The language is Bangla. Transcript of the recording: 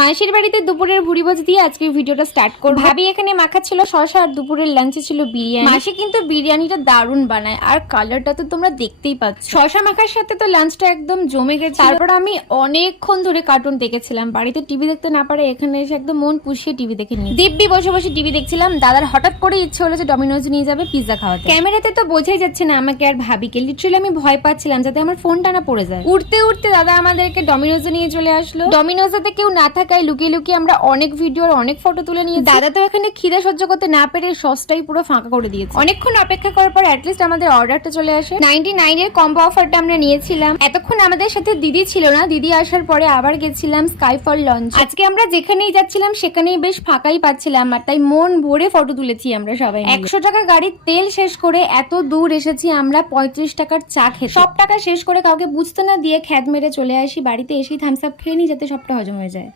মাসির বাড়িতে দুপুরের ভুড়িভোজ দিয়ে আজকে ভিডিওটা স্টার্ট করব। ভাবি এখানে মাখা ছিল শসা আর দুপুরের লাঞ্চে ছিল বিরিয়ানি। মাসি কিন্তু বিরিয়ানিটা দারুণ বানায় আর কালারটা তো তোমরা দেখতেই পাচ্ছ। শসা মাখার সাথে তো লাঞ্চটা একদম জমে গেছে। তারপর আমি অনেকক্ষণ ধরে কার্টুন দেখেছিলাম, বাড়িতে টিভি দেখতে না পারে এখানে এসে একদম মন পুষিয়ে টিভি দেখে নিই। দিব্যি বসে বসে টিভি দেখছিলাম। দাদার হঠাৎ করে ইচ্ছে হলো যে ডমিনোজ নিয়ে যাবে পিৎজা খাওয়াতে। ক্যামেরাতে তো বোঝাই যাচ্ছে না আমাকে আর ভাবিকে। লিটারালি আমি ভয় পাচ্ছিলাম যাতে আমার ফোনটা না পড়ে যায়। উঠতে উঠতে দাদা আমাদেরকে ডমিনোজে নিয়ে চলে আসলো। ডমিনোজেতে কেউ না থাকায় লুকিয়ে লুকিয়ে আমরা অনেক ভিডিও আর অনেক ফটো তুলে নিয়ে। দাদা তো এখানে খিদে সহ্য করতে না পেরে সসটাই পুরো ফাঁকা করে দিয়েছে। অনেকক্ষণ অপেক্ষা করার পর অ্যাটলিস্ট আমাদের অর্ডারটা চলে আসে। 99 এর কম্বো অফারটা আমরা নিয়েছিলাম। এতক্ষণ আমাদের সাথে দিদি ছিল না, দিদি আসার পরে আবার গেছিলাম স্কাইফল লঞ্চ। আজকে আমরা যেখানেই যাচ্ছিলাম সেখানেই বেশ ফাঁকাই পাচ্ছিলাম আর তাই মন ভরে ফটো তুলেছি আমরা সবাই। 100 টাকা গাড়ির তেল শেষ করে এত দূর এসেছি আমরা 35 টাকার চা খেতে। সব টাকা শেষ করে কাউকে বুঝতে না দিয়ে খ্যাত মেরে চলে আসি বাড়িতে। এসেই থামস আপ খেয়ে নি যাতে সবটা হজম হয়ে যায়।